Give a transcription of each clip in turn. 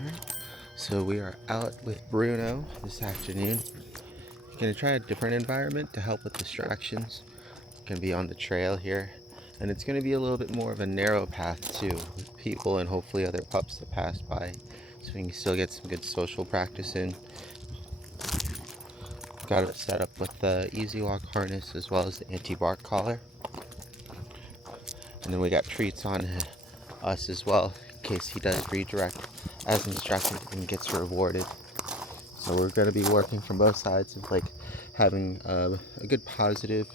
Alright, so we are out with Bruno this afternoon. Gonna try a different environment to help with distractions. Gonna be on the trail here, and it's gonna be a little bit more of a narrow path too, with people and hopefully other pups that pass by, so we can still get some good social practice in. Got it set up with the Easy Walk harness as well as the anti-bark collar, and then we got treats on us as well in case he does redirect as instructed and gets rewarded. So we're going to be working from both sides of like having a good positive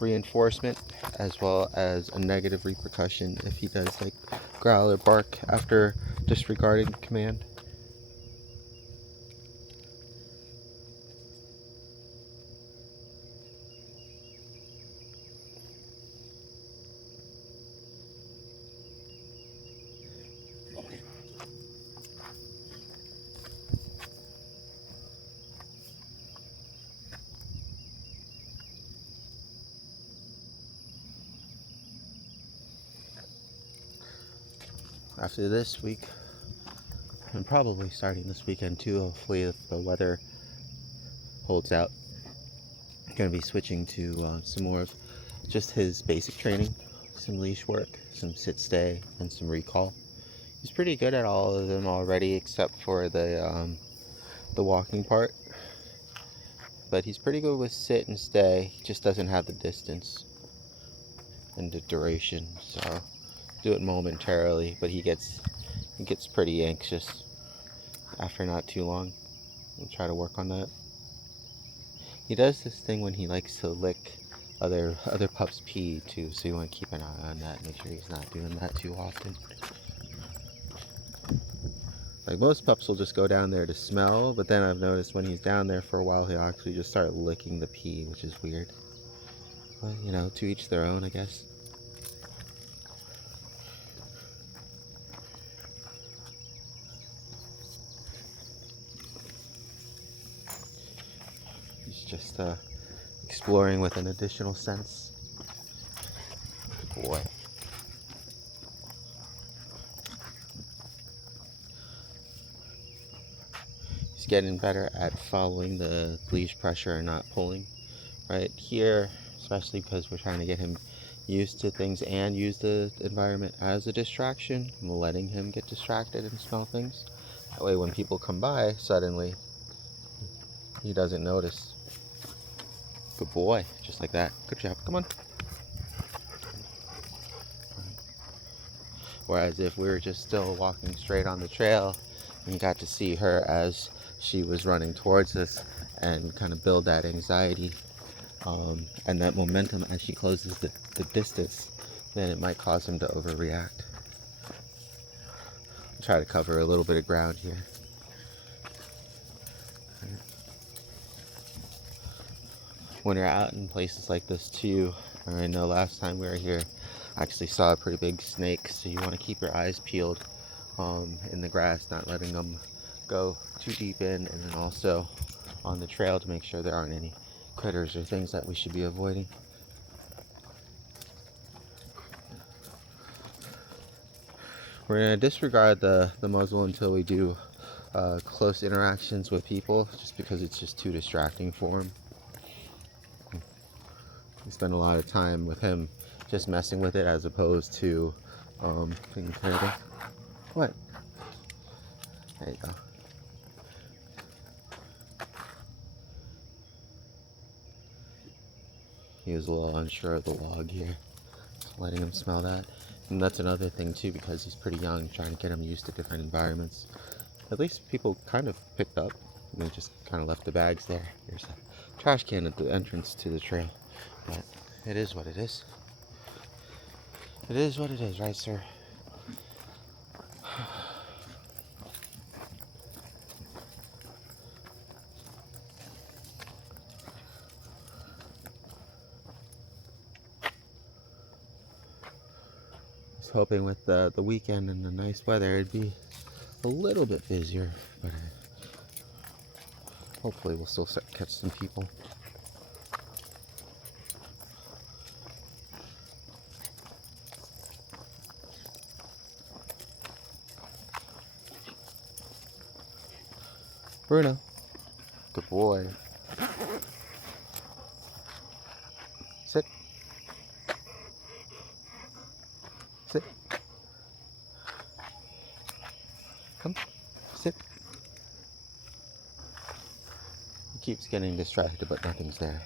reinforcement as well as a negative repercussion if he does like growl or bark after disregarding command. After this week, and probably starting this weekend too, hopefully if the weather holds out, I'm going to be switching to some more of just his basic training, some leash work, some sit stay, and some recall. He's pretty good at all of them already except for the walking part, but he's pretty good with sit and stay. He just doesn't have the distance and the duration, so do it momentarily, but he gets pretty anxious after not too long. We'll try to work on that. He does this thing when he likes to lick other pups' pee too, so you want to keep an eye on that, make sure he's not doing that too often. Like most pups will just go down there to smell, but then I've noticed when he's down there for a while, he'll actually just start licking the pee, which is weird. But, you know, to each their own, I guess. He's just exploring with an additional sense. Good boy. He's getting better at following the leash pressure and not pulling. Right here, especially because we're trying to get him used to things and use the environment as a distraction, and letting him get distracted and smell things. That way when people come by, suddenly he doesn't notice. Good boy, just like that. Good job, come on. Whereas if we were just still walking straight on the trail and you got to see her as she was running towards us and kind of build that anxiety and that momentum as she closes the distance, then it might cause him to overreact. I'll try to cover a little bit of ground here. When you're out in places like this too, I know last time we were here, I actually saw a pretty big snake, so you want to keep your eyes peeled in the grass, not letting them go too deep in, and then also on the trail to make sure there aren't any critters or things that we should be avoiding. We're going to disregard the muzzle until we do close interactions with people, just because it's just too distracting for him. We spend a lot of time with him just messing with it as opposed to taking care of it. What? There you go. He was a little unsure of the log here, so letting him smell that. And that's another thing too, because he's pretty young, trying to get him used to different environments. At least people kind of picked up, and they just kind of left the bags there. There's a trash can at the entrance to the trail, but it is what it is. It is what it is, right, sir? I was hoping with the weekend and the nice weather it'd be a little bit busier, but hopefully we'll still catch some people. Bruno. Good boy. Sit. Sit. Come. Sit. He keeps getting distracted, but nothing's there.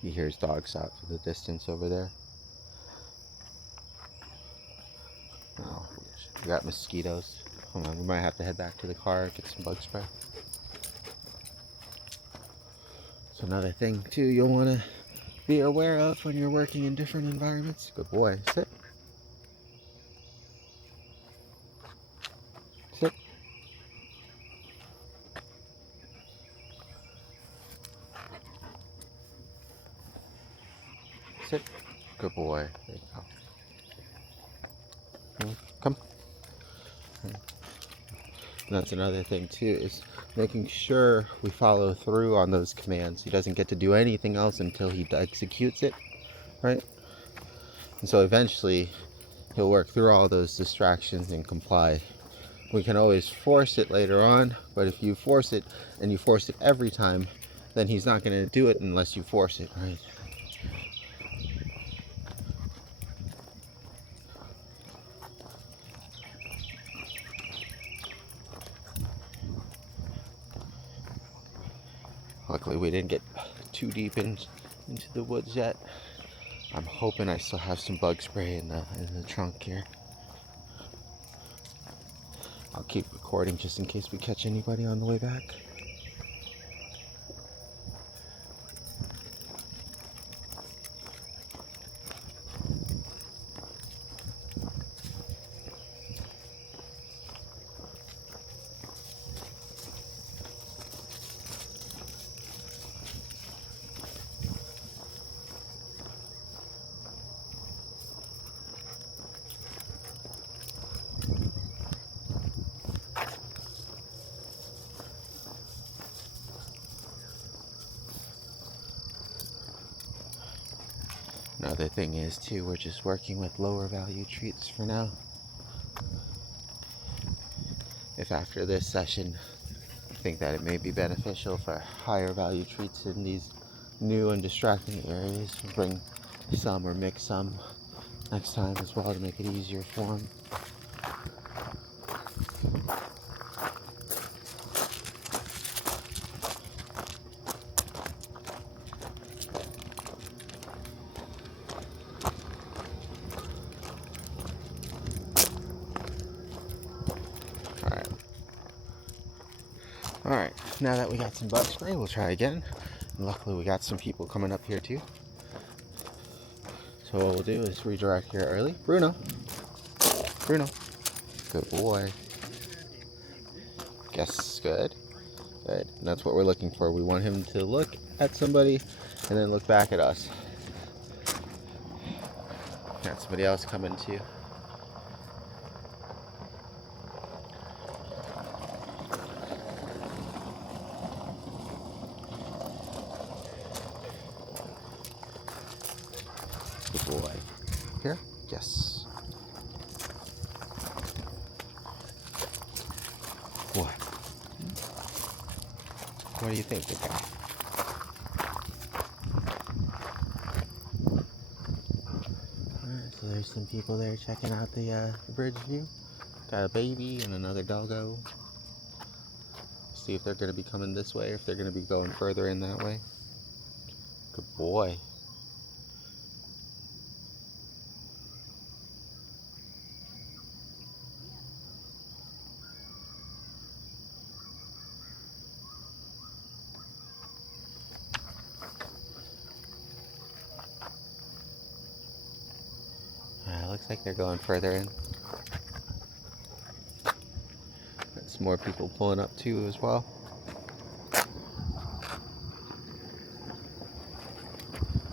He hears dogs out for the distance over there. Oh, we got mosquitoes. Hold on, we might have to head back to the car, get some bug spray. So another thing too you'll want to be aware of when you're working in different environments. Good boy. Sit. Sit. Sit. Good boy. There you go. Come. And that's another thing too, is making sure we follow through on those commands. He doesn't get to do anything else until he executes it, right? And so eventually he'll work through all those distractions and comply. We can always force it later on, but if you force it and you force it every time, then he's not going to do it unless you force it, right? Luckily we didn't get too deep into the woods yet. I'm hoping I still have some bug spray in the trunk here. I'll keep recording just in case we catch anybody on the way back. Another thing is too, we're just working with lower value treats for now. If after this session you think that it may be beneficial for higher value treats in these new and distracting areas, we'll bring some or mix some next time as well to make it easier for them. Alright, now that we got some bug spray, we'll try again. And luckily we got some people coming up here too. So what we'll do is redirect here early. Bruno. Bruno. Good boy. Guess good. Good. And that's what we're looking for. We want him to look at somebody and then look back at us. Got somebody else coming too. Good boy. Here? Yes. What? What do you think, big guy? Alright, so there's some people there checking out the bridge view. Got a baby and another doggo. See if they're going to be coming this way or if they're going to be going further in that way. Good boy. Looks like they're going further in. There's more people pulling up too as well.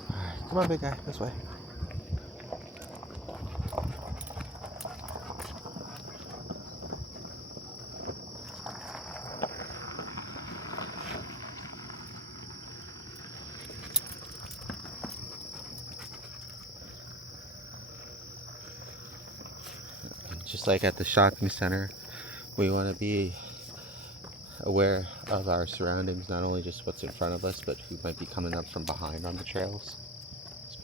Alright, come on big guy, this way. just like at the shopping center, we want to be aware of our surroundings, not only just what's in front of us, but who might be coming up from behind on the trails.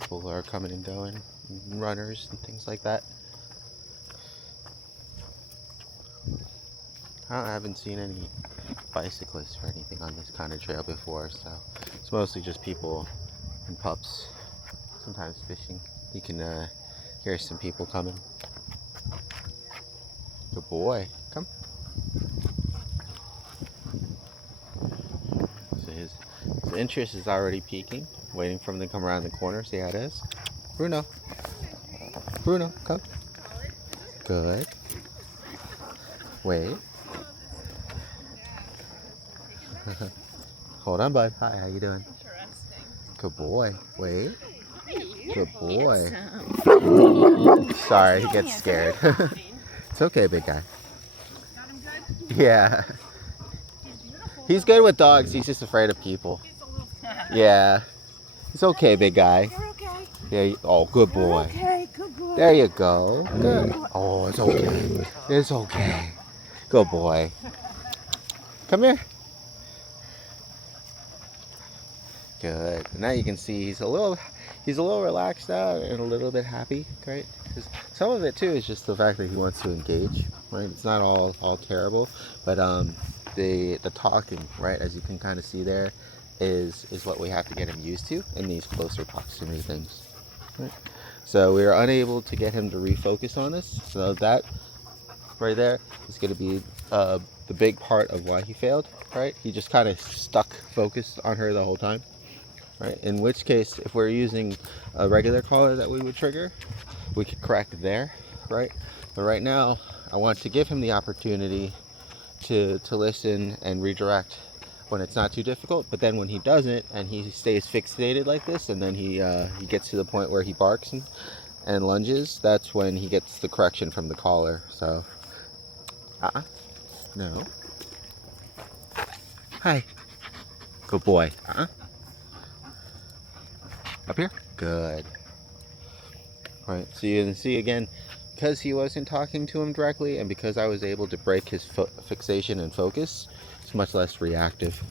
People are coming and going, runners and things like that. I haven't seen any bicyclists or anything on this kind of trail before, so it's mostly just people and pups, sometimes fishing. You can hear some people coming. Good boy, come. So his interest is already peaking, waiting for him to come around the corner, see how it is. Bruno, come. Good. Wait. Hold on, bud. Hi, how you doing? Interesting. Good boy. Wait. Good boy. Handsome. Sorry, he gets scared. It's okay, big guy. Got him good? Yeah. He's beautiful. He's good with dogs. He's just afraid of people. He's a little Yeah. It's okay, big guy. You're okay. Yeah. Oh, good You're boy. okay. Good boy. There you go. Good. Oh, it's okay. It's okay. Good boy. Come here. Good. Now you can see he's a little relaxed now and a little bit happy, right? Because some of it too is just the fact that he wants to engage, right? It's not all terrible, but the talking, right, as you can kind of see there, is what we have to get him used to in these closer proximity things. Right? So we are unable to get him to refocus on us. So that right there is going to be the big part of why he failed, right? He just kind of stuck focused on her the whole time. Right? In which case, if we're using a regular collar that we would trigger, we could correct there, right? But right now, I want to give him the opportunity to listen and redirect when it's not too difficult. But then when he doesn't, and he stays fixated like this, and then he gets to the point where he barks and lunges, that's when he gets the correction from the collar. So, no. Hi. Good boy. Up here? Good. Alright, so you can see again, because he wasn't talking to him directly, and because I was able to break his fixation and focus, it's much less reactive.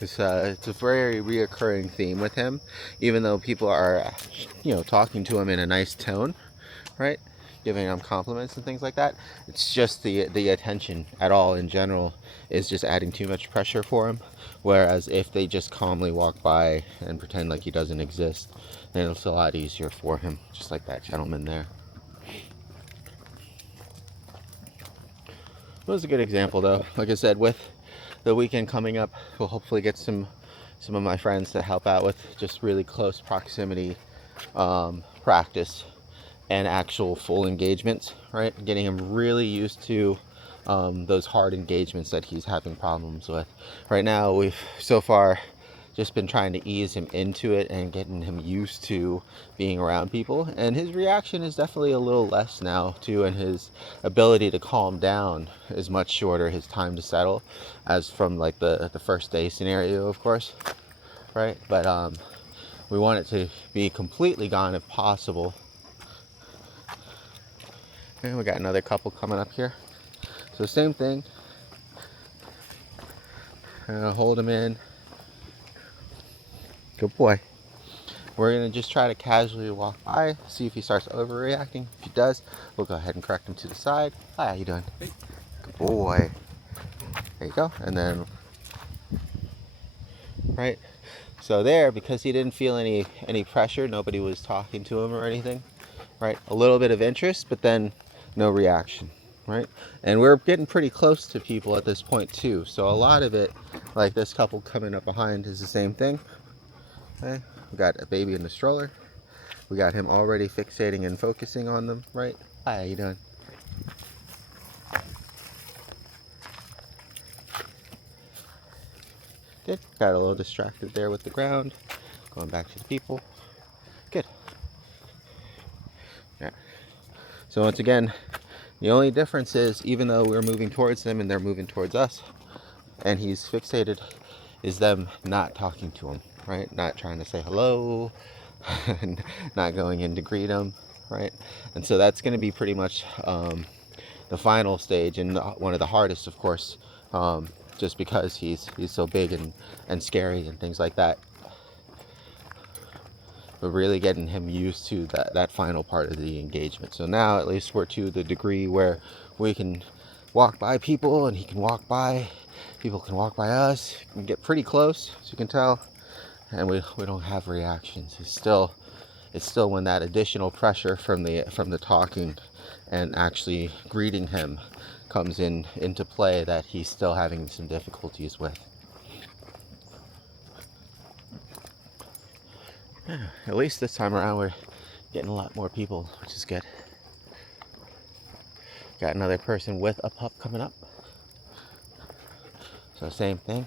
It's a very reoccurring theme with him, even though people are, talking to him in a nice tone, right? Giving him compliments and things like that. It's just the attention at all in general is just adding too much pressure for him. Whereas if they just calmly walk by and pretend like he doesn't exist, then it's a lot easier for him, just like that gentleman there. It was a good example though. Like I said, with the weekend coming up, we'll hopefully get some of my friends to help out with just really close proximity practice and actual full engagements, right? Getting him really used to those hard engagements that he's having problems with. Right now, we've so far just been trying to ease him into it and getting him used to being around people. And his reaction is definitely a little less now too, and his ability to calm down is much shorter, his time to settle, as from like the first day scenario, of course, right? But we want it to be completely gone if possible. And we got another couple coming up here. So same thing. Hold him in. Good boy. We're going to just try to casually walk by, see if he starts overreacting. If he does, we'll go ahead and correct him to the side. Hi, how you doing? Good boy. There you go. And then, right? So there, because he didn't feel any pressure, nobody was talking to him or anything, right? A little bit of interest, but then no reaction, right? And we're getting pretty close to people at this point too. So a lot of it, like this couple coming up behind, is the same thing. Okay? We got a baby in the stroller. We got him already fixating and focusing on them, right? Hi, how you doing? Good. Got a little distracted there with the ground. Going back to the people. Good. Yeah. So once again, the only difference is, even though we're moving towards them and they're moving towards us, and he's fixated, is them not talking to him, right? Not trying to say hello, not going in to greet him, right? And so that's going to be pretty much the final stage, and one of the hardest, of course, just because he's so big and scary and things like that. But really getting him used to that final part of the engagement. So now at least we're to the degree where we can walk by people and he can walk by, people can walk by us, and get pretty close, as you can tell, and we don't have reactions. It's still when that additional pressure from the talking and actually greeting him comes into play that he's still having some difficulties with. Yeah, at least this time around we're getting a lot more people, which is good. Got another person with a pup coming up. So same thing.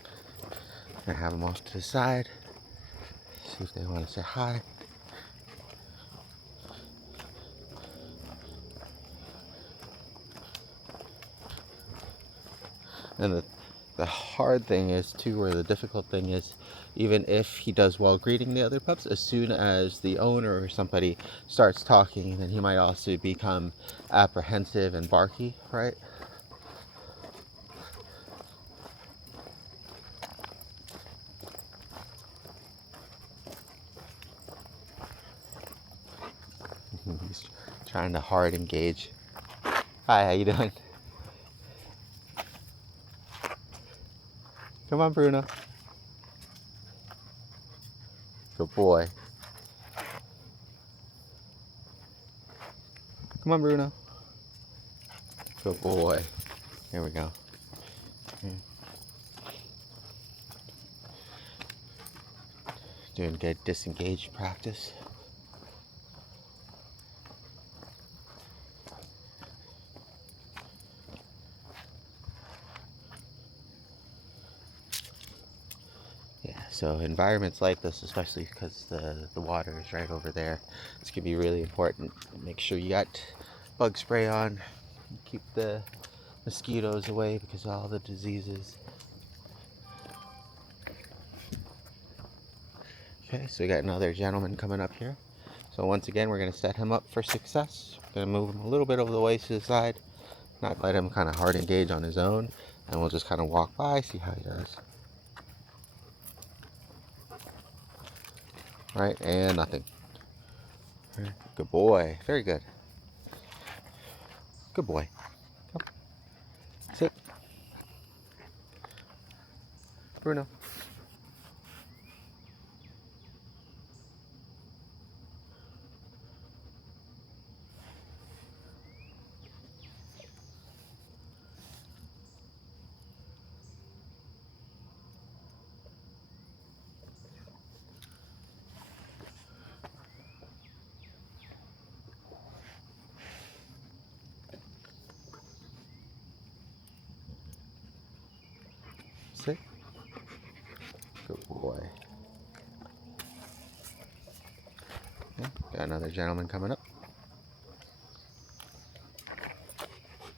Gonna have them off to the side. See if they want to say hi. And the hard thing is too, or the difficult thing is, even if he does well greeting the other pups, as soon as the owner or somebody starts talking, then he might also become apprehensive and barky, right? He's trying to hard engage. Hi, how you doing? Come on, Bruno. Good boy. Come on, Bruno. Good boy. There we go. Doing good disengage practice. Yeah, so environments like this, especially because the water is right over there, it's gonna be really important. Make sure you got bug spray on. Keep the mosquitoes away because of all the diseases. Okay, so we got another gentleman coming up here. So once again, we're gonna set him up for success. Gonna move him a little bit over the way to the side, not let him kind of hard engage on his own, and we'll just kind of walk by, see how he does. Right, and nothing. Good boy, very good. Good boy. Come. Sit. Bruno. Sit. Good boy. Okay, got another gentleman coming up.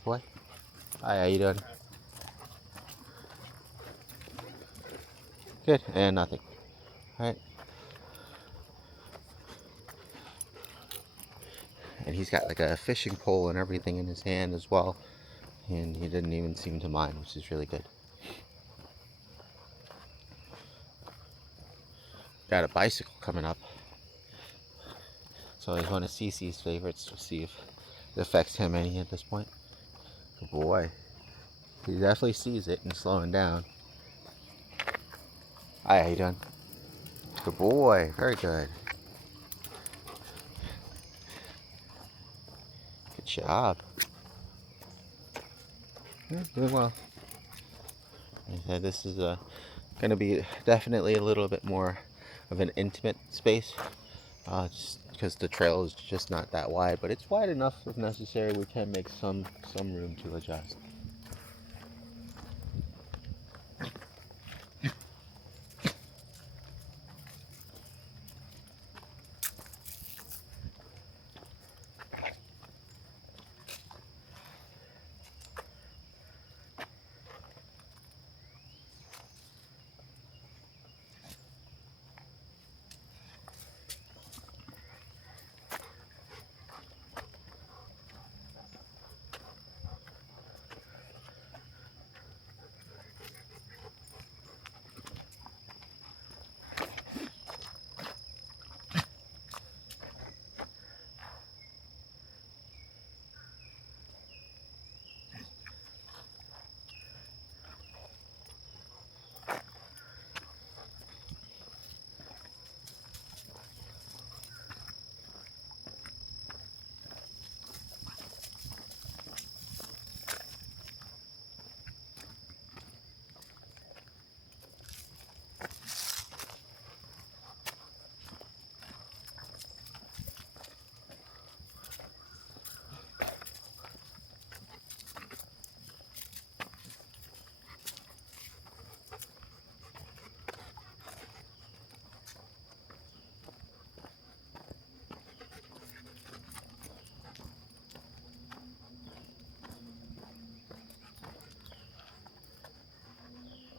Boy. Hi, how you doing? Good, and nothing. Alright. And he's got like a fishing pole and everything in his hand as well. And he didn't even seem to mind, which is really good. Got a bicycle coming up. So he's one of Cece's favorites. We'll see if it affects him any at this point. Good boy. He definitely sees it and slowing down. Hi, how you doing? Good boy. Very good. Good job. Yeah, doing well. Like I said, this is going to be definitely a little bit more of an intimate space. Just because the trail is just not that wide, but it's wide enough if necessary. We can make some room to adjust.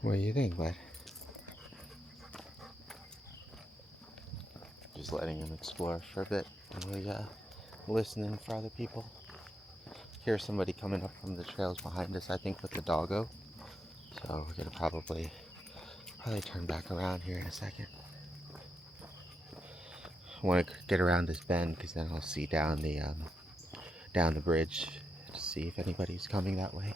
What do you think, bud? Just letting him explore for a bit. Really listening for other people. Hear somebody coming up from the trails behind us, I think, with the doggo. So we're gonna probably turn back around here in a second. I want to get around this bend because then I'll see down the bridge to see if anybody's coming that way.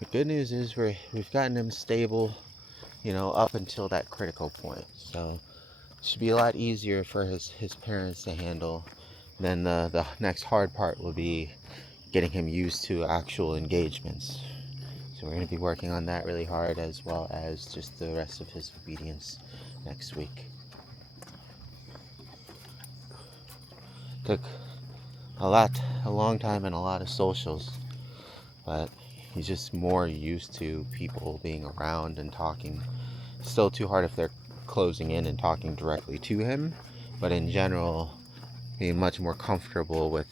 The good news is we've gotten him stable, up until that critical point. So it should be a lot easier for his parents to handle. Then the next hard part will be getting him used to actual engagements. So we're going to be working on that really hard, as well as just the rest of his obedience next week. Took a long time and a lot of socials, but he's just more used to people being around and talking. Still too hard if they're closing in and talking directly to him, but in general, being much more comfortable with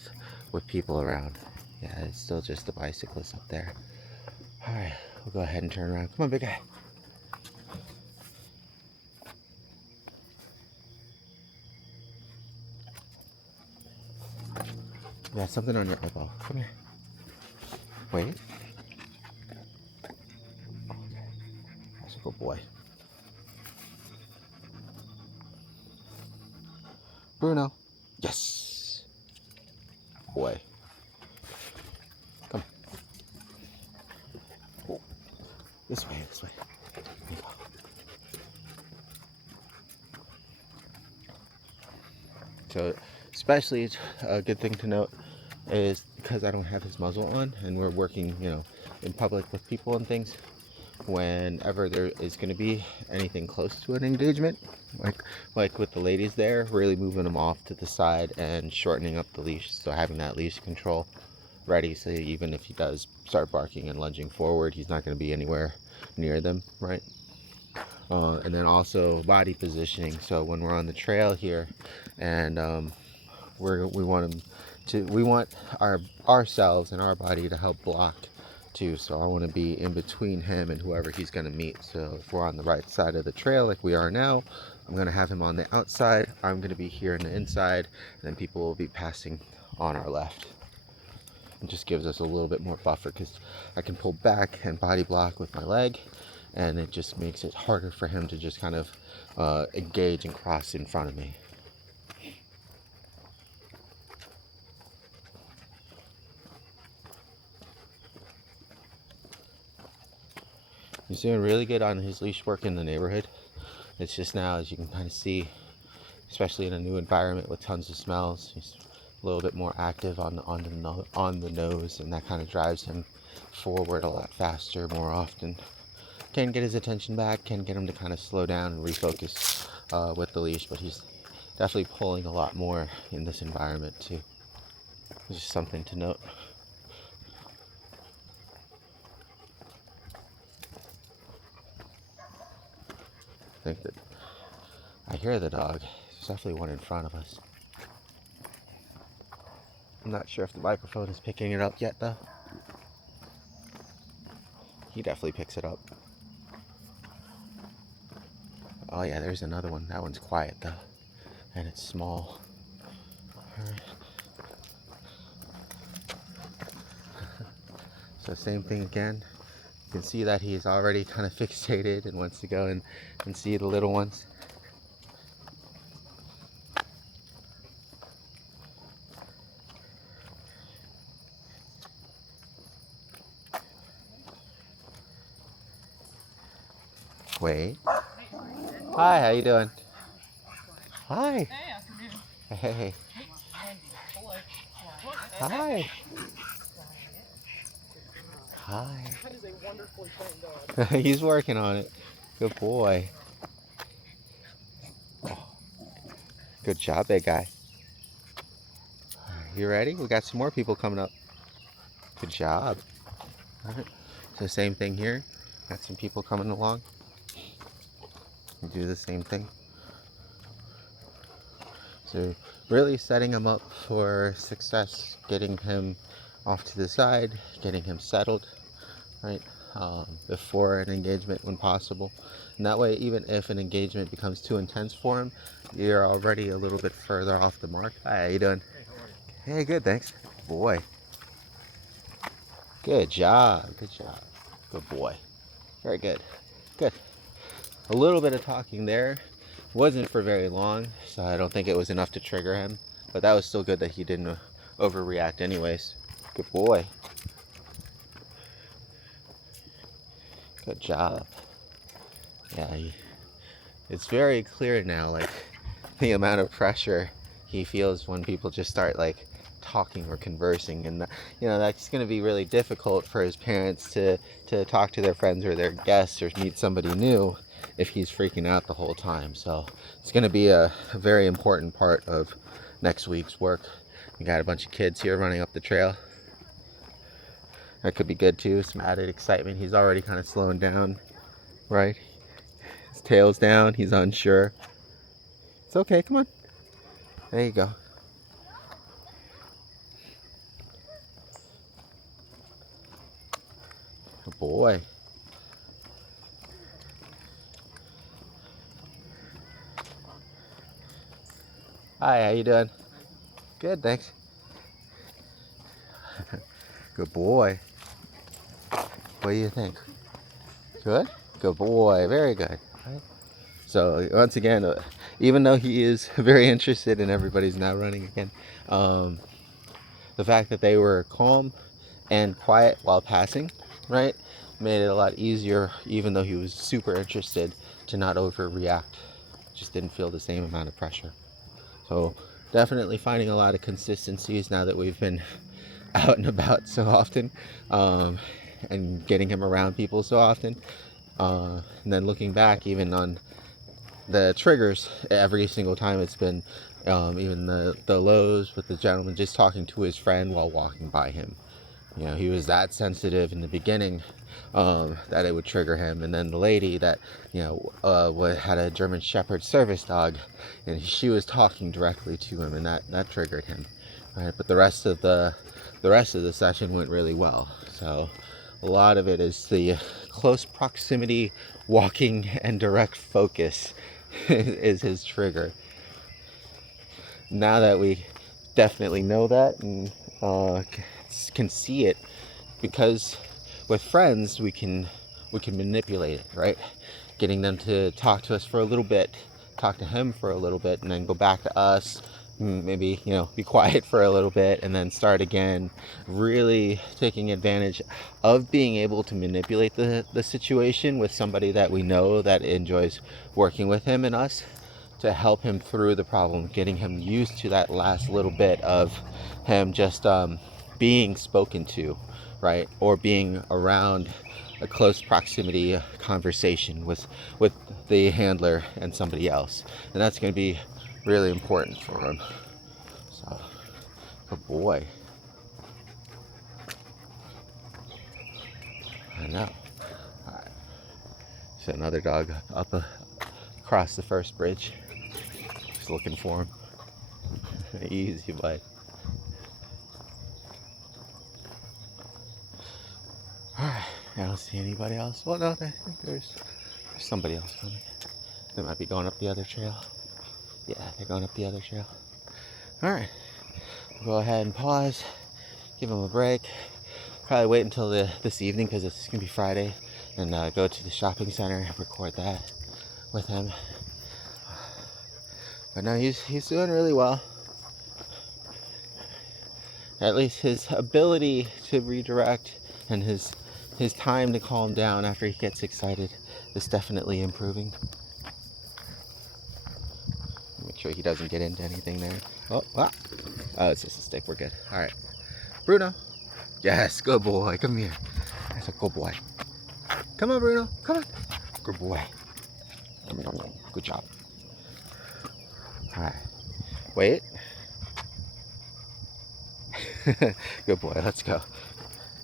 people around. Yeah, it's still just the bicyclist up there. All right, we'll go ahead and turn around. Come on, big guy. You got something on your eyeball. Come here. Wait. Okay. That's a good boy. Bruno. Yes. Boy. Come. Oh. This way, this way. There you go. So, especially a good thing to note is because I don't have his muzzle on and we're working, in public with people and things, whenever there is going to be anything close to an engagement, like with the ladies there, really moving them off to the side and shortening up the leash. So having that leash control ready, so even if he does start barking and lunging forward, he's not going to be anywhere near them, right? And then also body positioning. So when we're on the trail here, and we want ourselves and our body to help block too. So I want to be in between him and whoever he's going to meet. So if we're on the right side of the trail like we are now, I'm going to have him on the outside, I'm going to be here in the inside, and then people will be passing on our left. It just gives us a little bit more buffer because I can pull back and body block with my leg, and it just makes it harder for him to just kind of engage and cross in front of me. He's doing really good on his leash work in the neighborhood. It's just now, as you can kind of see, especially in a new environment with tons of smells, he's a little bit more active on the nose, and that kind of drives him forward a lot faster, more often. Can get his attention back, can get him to kind of slow down and refocus with the leash, but he's definitely pulling a lot more in this environment too. It's just something to note. I think that I hear the dog. There's definitely one in front of us. I'm not sure if the microphone is picking it up yet though. He definitely picks it up. Oh yeah, there's another one. That one's quiet though, and it's small. Alright. So same thing again. You can see that he's already kind of fixated and wants to go and see the little ones. Wait. Hi, how you doing? Hi. Hey, afternoon. Hey. Hi. Hi. That is a wonderfully trained dog. He's working on it. Good boy. Oh. Good job, big guy. You ready? We got some more people coming up. Good job. All right. So same thing here. Got some people coming along. We do the same thing. So really setting him up for success, getting him off to the side, getting him settled, right, before an engagement when possible. And that way, even if an engagement becomes too intense for him, you're already a little bit further off the mark. Hi, how you doing? Hey, how are you? Hey, good, thanks. Boy. Good job, good job. Good boy. Very good. Good. A little bit of talking there. Wasn't for very long, so I don't think it was enough to trigger him. But that was still good that he didn't overreact anyways. Good boy. Good job. Yeah, it's very clear now, like, the amount of pressure he feels when people just start, like, talking or conversing. And, that's going to be really difficult for his parents to talk to their friends or their guests or meet somebody new if he's freaking out the whole time. So it's going to be a very important part of next week's work. We got a bunch of kids here running up the trail. That could be good too, some added excitement. He's already kind of slowing down, right? His tail's down, he's unsure. It's okay, come on. There you go. Good boy. Hi, how you doing? Good, thanks. Good boy. What do you think? Good? Good boy, very good. So once again, even though he is very interested and everybody's now running again, the fact that they were calm and quiet while passing, right, made it a lot easier, even though he was super interested, to not overreact. Just didn't feel the same amount of pressure. So definitely finding a lot of consistencies now that we've been out and about so often, and getting him around people so often. And then looking back even on the triggers every single time, it's been even the lows with the gentleman just talking to his friend while walking by him. He was that sensitive in the beginning, that it would trigger him. And then the lady that had a German Shepherd service dog, and she was talking directly to him, and that triggered him. Right? But the rest of the session went really well. So a lot of it is the close proximity, walking, and direct focus is his trigger. Now that we definitely know that and can see it, because with friends we can manipulate it, right? Getting them to talk to us for a little bit, talk to him for a little bit, and then go back to us, maybe be quiet for a little bit and then start again. Really taking advantage of being able to manipulate the situation with somebody that we know that enjoys working with him and us, to help him through the problem, getting him used to that last little bit of him just being spoken to, right? Or being around a close proximity conversation with the handler and somebody else. And that's going to be really important for him. So, good boy. I know. All right. So another dog up across the first bridge. Just looking for him. Easy, bud. Alright, I don't see anybody else. Well, no, I think there's somebody else coming. They might be going up the other trail. Yeah, they're going up the other trail. Alright, we'll go ahead and pause, give them a break. Probably wait until this evening, because it's going to be Friday, and go to the shopping center and record that with him. But no, he's doing really well. At least his ability to redirect and his time to calm down after he gets excited is definitely improving. Make sure he doesn't get into anything there. Oh, it's just a stick. We're good. All right, Bruno. Yes, good boy. Come here. That's a good boy. Come on, Bruno. Come on. Good boy. Good job. All right. Wait. Good boy. Let's go.